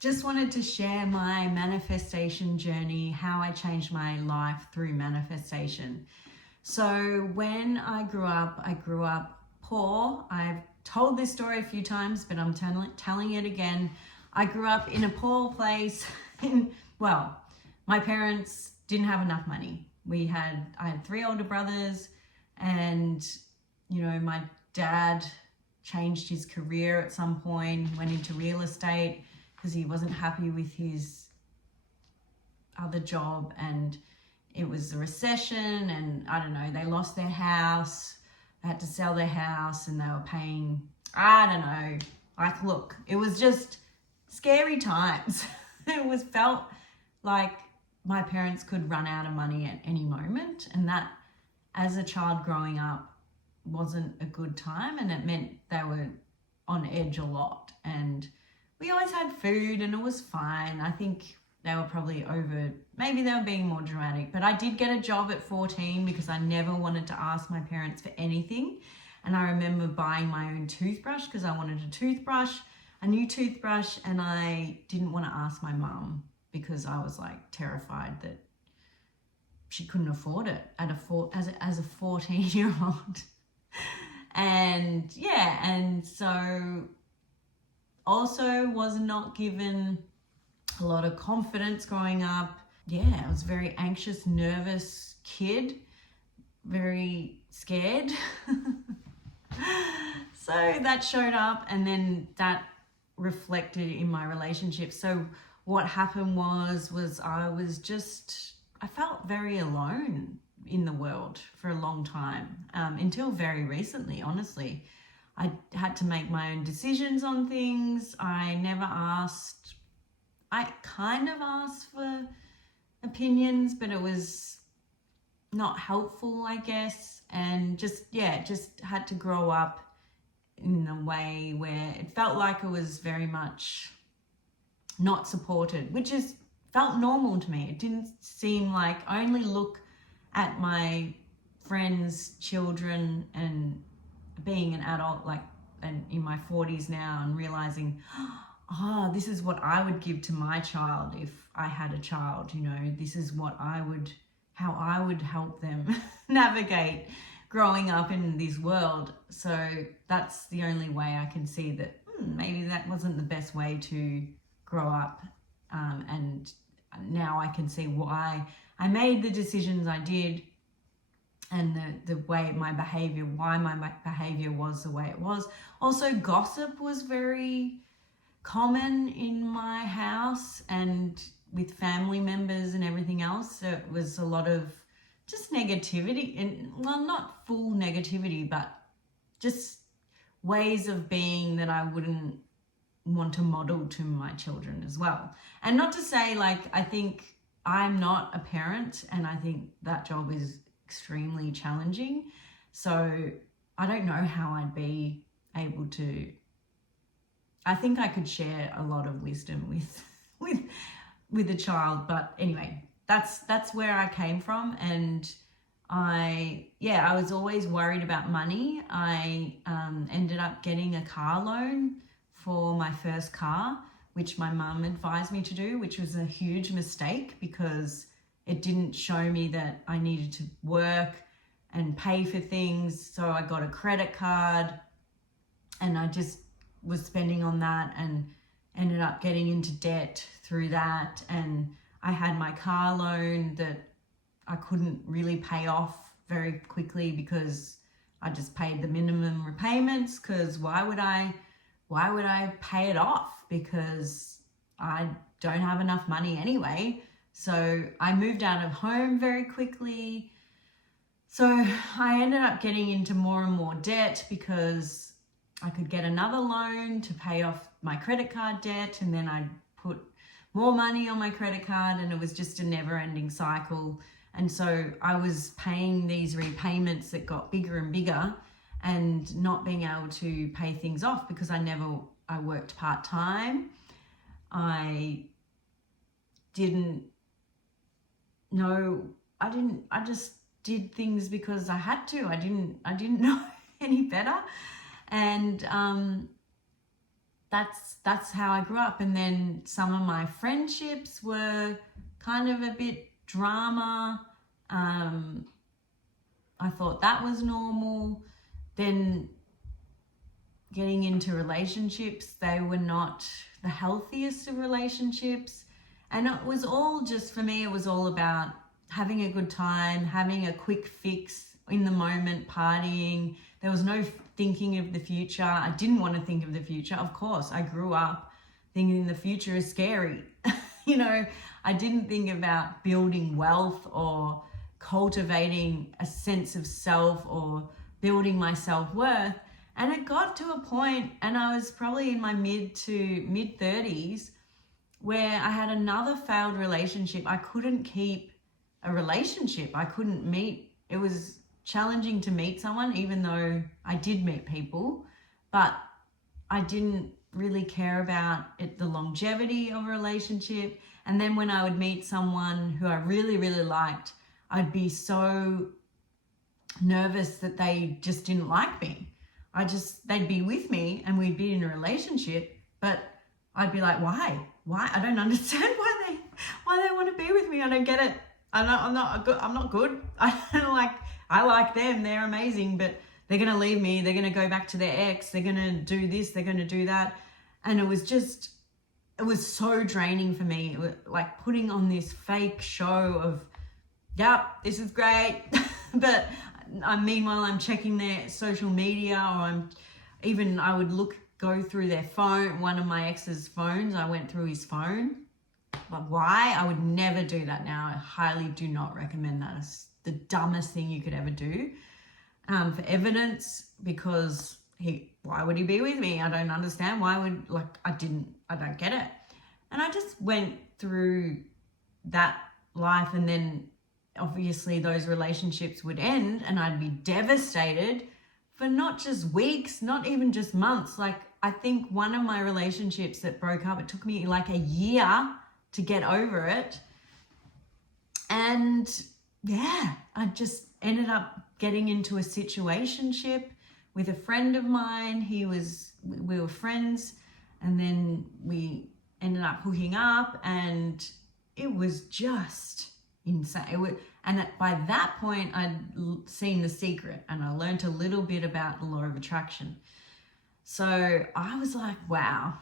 Just wanted to share my manifestation journey, how I changed my life through manifestation. So when I grew up poor. I've told this story a few times, but I'm telling it again. I grew up in a poor place. My parents didn't have enough money. I had three older brothers, and my dad changed his career at some point, went into real estate because he wasn't happy with his other job, and it was a recession, and I don't know, they lost their house. They had to sell their house, and they were paying, I don't know, look, it was just scary times. Felt like my parents could run out of money at any moment, and that, as a child growing up, wasn't a good time, and it meant they were on edge a lot. And we always had food, and it was fine. I think they were probably maybe they were being more dramatic, but I did get a job at 14 because I never wanted to ask my parents for anything. And I remember buying my own toothbrush because I wanted a new toothbrush, and I didn't want to ask my mum because I was terrified that she couldn't afford it as a 14-year-old. And so also was not given a lot of confidence growing up. I was a very anxious, nervous kid, very scared. So that showed up, and then that reflected in my relationship. So what happened was I felt very alone in the world for a long time, until very recently, honestly. I had to make my own decisions on things. I kind of asked for opinions, but it was not helpful, I guess. And just had to grow up in a way where it felt like it was very much not supported, which felt normal to me. It didn't seem like, I only look at my friends' children and being an adult, and in my 40s now, and realizing, this is what I would give to my child if I had a child. This is how I would help them navigate growing up in this world. So that's the only way I can see that maybe that wasn't the best way to grow up. And now I can see why I made the decisions I did, and why my behavior was the way it was. Also, gossip was very common in my house and with family members and everything else. So it was a lot of just negativity, and not full negativity, but just ways of being that I wouldn't want to model to my children as well. And not to say, I think I'm not a parent, and I think that job is extremely challenging. So I don't know how I'd be able to. I think I could share a lot of wisdom with a child, but anyway, that's where I came from. And I was always worried about money. I ended up getting a car loan for my first car, which my mum advised me to do, which was a huge mistake because it didn't show me that I needed to work and pay for things. So I got a credit card, and I just was spending on that and ended up getting into debt through that. And I had my car loan that I couldn't really pay off very quickly because I just paid the minimum repayments, because why would I pay it off, because I don't have enough money anyway. So I moved out of home very quickly. So I ended up getting into more and more debt because I could get another loan to pay off my credit card debt, and then I'd put more money on my credit card, and it was just a never-ending cycle. And so I was paying these repayments that got bigger and bigger, and not being able to pay things off because I worked part-time. I just did things because I had to. I didn't know any better. And that's how I grew up. And then some of my friendships were kind of a bit drama. I thought that was normal. Then getting into relationships, they were not the healthiest of relationships. And it was all just, for me, it was all about having a good time, having a quick fix in the moment, partying. There was no thinking of the future. I didn't want to think of the future. Of course, I grew up thinking the future is scary. You know, I didn't think about building wealth or cultivating a sense of self or building my self-worth. And it got to a point, and I was probably in my mid 30s, where I had another failed relationship. I couldn't keep a relationship. I couldn't meet. It was challenging to meet someone, even though I did meet people, but I didn't really care about it, the longevity of a relationship. And then when I would meet someone who I really, really liked, I'd be so nervous that they just didn't like me. They'd be with me and we'd be in a relationship, but I'd be like, why? I don't understand why they want to be with me. I don't get it. I'm not good. I like them. They're amazing, but they're going to leave me. They're going to go back to their ex. They're going to do this. They're going to do that. And it was so draining for me. It was like putting on this fake show of, yep, this is great. But meanwhile, I'm checking their social media, or I would go through their phone. One of my ex's phones, I went through his phone. But why? I would never do that now. I highly do not recommend that. It's the dumbest thing you could ever do, for evidence, because why would he be with me? I don't understand. I don't get it. And I just went through that life, and then obviously those relationships would end and I'd be devastated for not just weeks, not even just months. Like, I think one of my relationships that broke up, it took me like a year to get over it. And yeah, I just ended up getting into a situationship with a friend of mine. We were friends, and then we ended up hooking up, and it was just insane. By that point, I'd seen The Secret, and I learned a little bit about the law of attraction. So I was like, wow,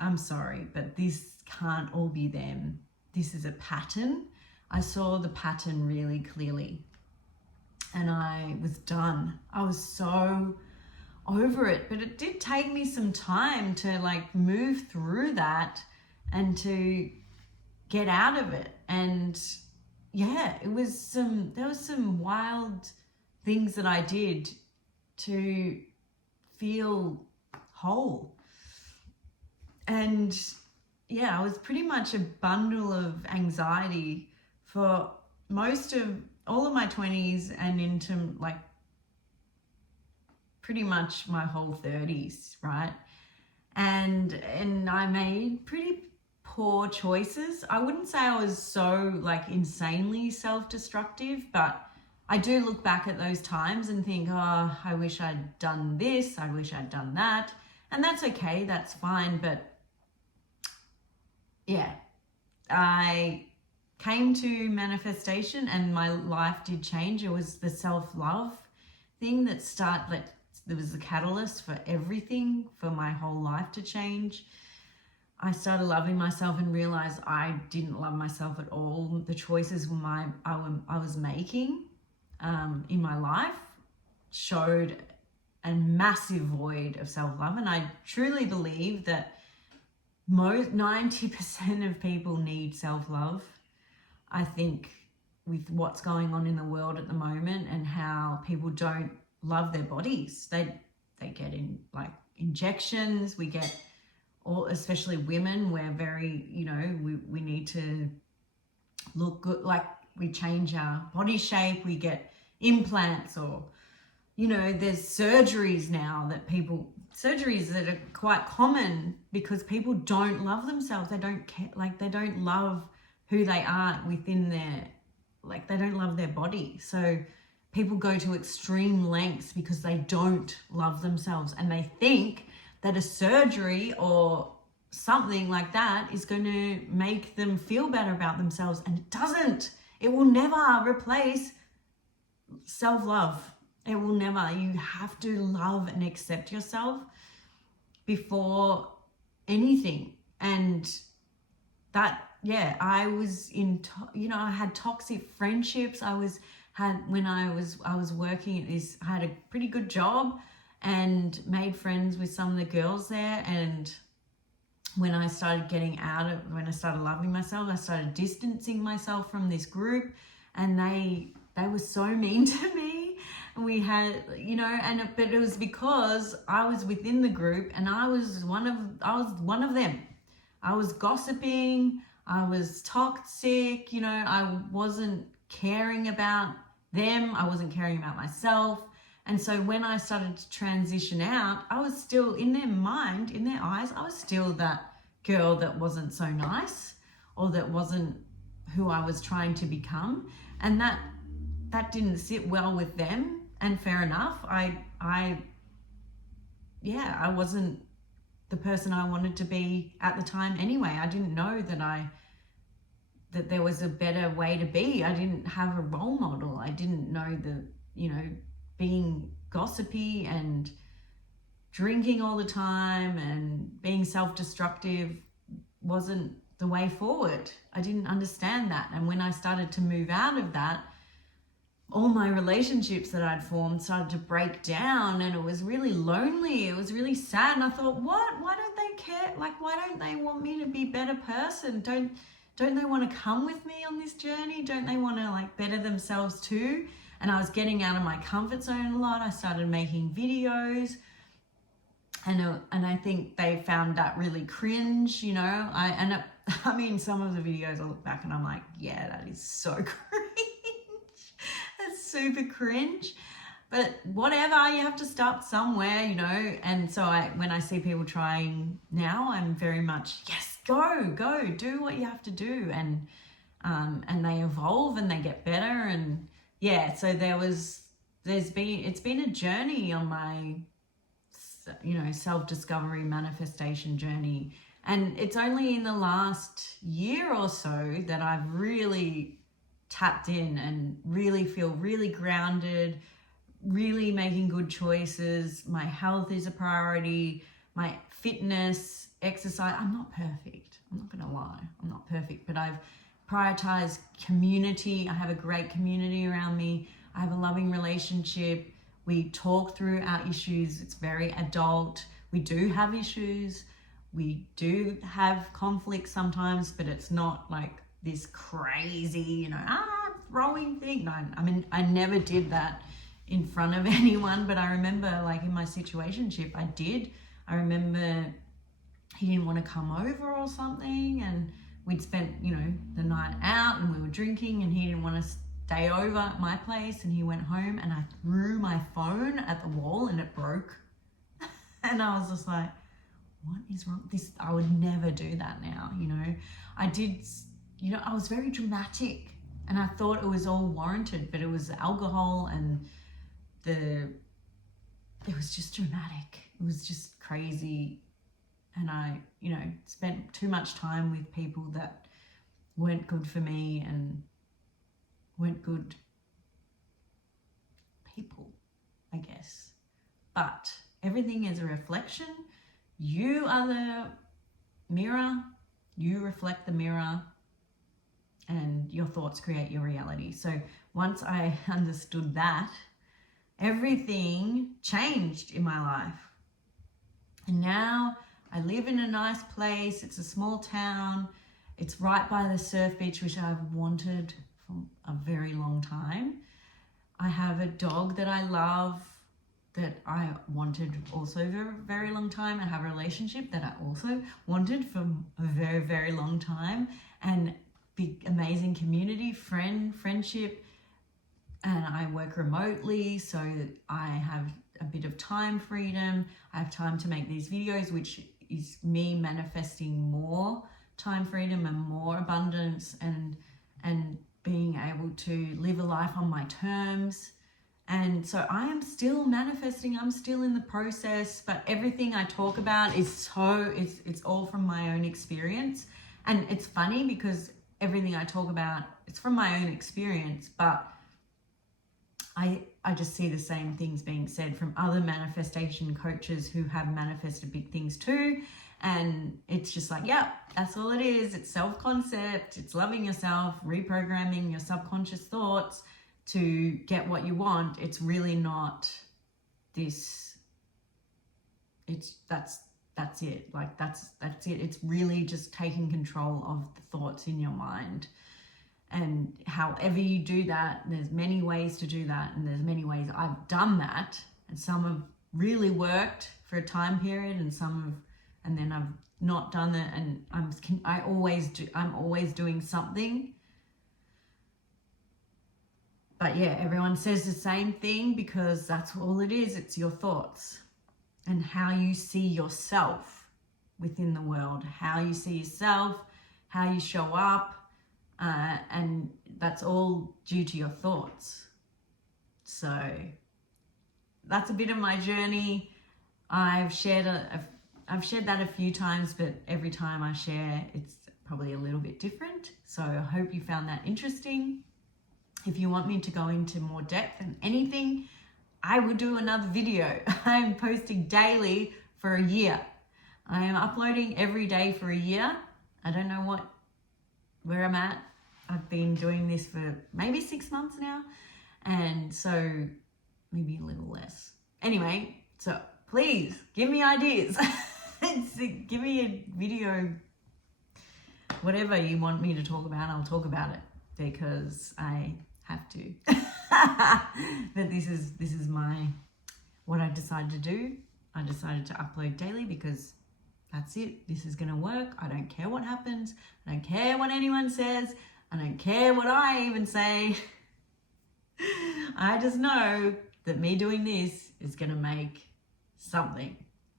I'm sorry, but this can't all be them. This is a pattern. I saw the pattern really clearly, and I was done. I was so over it, but it did take me some time to move through that and to get out of it. And yeah, there was some wild things that I did to feel whole. And yeah, I was pretty much a bundle of anxiety for all of my 20s and into pretty much my whole 30s, right? And I made pretty poor choices. I wouldn't say I was so insanely self-destructive, but I do look back at those times and think, oh, I wish I'd done this, I wish I'd done that. And that's okay, that's fine. But yeah, I came to manifestation and my life did change. It was the self-love thing that there was the catalyst for everything, for my whole life to change. I started loving myself and realized I didn't love myself at all. The choices I was making in my life showed a massive void of self-love. And I truly believe that 90% of people need self-love. I think with what's going on in the world at the moment and how people don't love their bodies, they get in injections. We get especially women, we're very, we need to look good. We change our body shape, we get implants, or there's surgeries now surgeries that are quite common because people don't love themselves. They don't care, they don't love who they are within they don't love their body. So people go to extreme lengths because they don't love themselves, and they think that a surgery or something like that is going to make them feel better about themselves, and it doesn't. It will never replace self-love. It will never. You have to love and accept yourself before anything. And that, yeah, I was in, I had toxic friendships. When I was working at this, I had a pretty good job and made friends with some of the girls there. And when I started when I started loving myself, I started distancing myself from this group, and they were so mean to me. And we had, but it was because I was within the group and I was one of them. I was gossiping, I was toxic, I wasn't caring about them, I wasn't caring about myself. And so when I started to transition out, I was still, in their mind, in their eyes, I was still that girl that wasn't so nice, or that wasn't who I was trying to become. And that didn't sit well with them. And fair enough, I wasn't the person I wanted to be at the time anyway. I didn't know that there was a better way to be. I didn't have a role model. I didn't know being gossipy and drinking all the time and being self-destructive wasn't the way forward. I didn't understand that. And when I started to move out of that, all my relationships that I'd formed started to break down, and it was really lonely. It was really sad. And I thought, what? Why don't they care? Like, why don't they want me to be a better person? Don't they want to come with me on this journey? Don't they want to better themselves too? And I was getting out of my comfort zone a lot. I started making videos, and I think they found that really cringe, I mean, some of the videos I look back and I'm like, yeah, that is so cringe. That's super cringe. But whatever, you have to start somewhere, And so when I see people trying now, I'm very much, yes, go, do what you have to do. And they evolve and they get better. And yeah, so it's been a journey on my, self-discovery manifestation journey. And it's only in the last year or so that I've really tapped in and really feel really grounded, really making good choices. My health is a priority, my fitness, exercise. I'm not perfect. I'm not going to lie. I'm not perfect, but I've prioritized community. I have a great community around me. I have a loving relationship. We talk through our issues. It's very adult. We do have issues. We do have conflicts sometimes, but it's not like this crazy, throwing thing. No, I mean, I never did that in front of anyone, but I remember in my situationship, I did. I remember he didn't want to come over or something, and we'd spent, the night out and we were drinking, and he didn't want to stay over at my place, and he went home, and I threw my phone at the wall and it broke. And I was just like, what is wrong? I would never do that now, I did, I was very dramatic, and I thought it was all warranted, but it was the alcohol and it was just dramatic. It was just crazy. And I, spent too much time with people that weren't good for me and weren't good people, I guess. But everything is a reflection. You are the mirror. You reflect the mirror, and your thoughts create your reality. So once I understood that, everything changed in my life. And now I live in a nice place. It's a small town. It's right by the surf beach, which I've wanted for a very long time. I have a dog that I love, that I wanted also for a very long time. I have a relationship that I also wanted for a very, very long time. And big, amazing community, friendship. And I work remotely, so I have a bit of time freedom. I have time to make these videos, which is me manifesting more time freedom and more abundance, and being able to live a life on my terms, And so I am still manifesting, I'm still in the process, but everything I talk about is it's all from my own experience. And it's funny because everything I talk about, it's from my own experience, but I just see the same things being said from other manifestation coaches who have manifested big things too. And it's just like, yeah, that's all it is. It's self-concept, it's loving yourself, reprogramming your subconscious thoughts to get what you want. It's really not this, that's it. Like that's it. It's really just taking control of the thoughts in your mind. And however you do that, there's many ways to do that, and there's many ways I've done that, and some have really worked for a time period, and some have, and then I've not done it, and I'm always doing something. But yeah, everyone says the same thing because that's all it is. It's your thoughts and how you see yourself within the world, how you see yourself, how you show up. And that's all due to your thoughts. So that's a bit of my journey. I've shared that a few times, but every time I share, it's probably a little bit different. So I hope you found that interesting. If you want me to go into more depth and anything, I will do another video. I'm posting daily for a year. I am uploading every day for a year. I don't know where I'm at. I've been doing this for maybe 6 months now, and so maybe a little less. Anyway, so please give me ideas. Give me a video, whatever you want me to talk about, I'll talk about it because I have to. But this is what I decided to do. I decided to upload daily because that's it. This is going to work. I don't care what happens. I don't care what anyone says. I don't care what I even say. I just know that me doing this is going to make something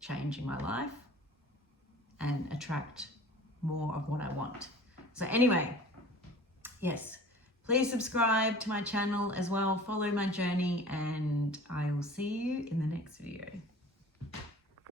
change in my life and attract more of what I want. So anyway, yes, please subscribe to my channel as well. Follow my journey, and I will see you in the next video.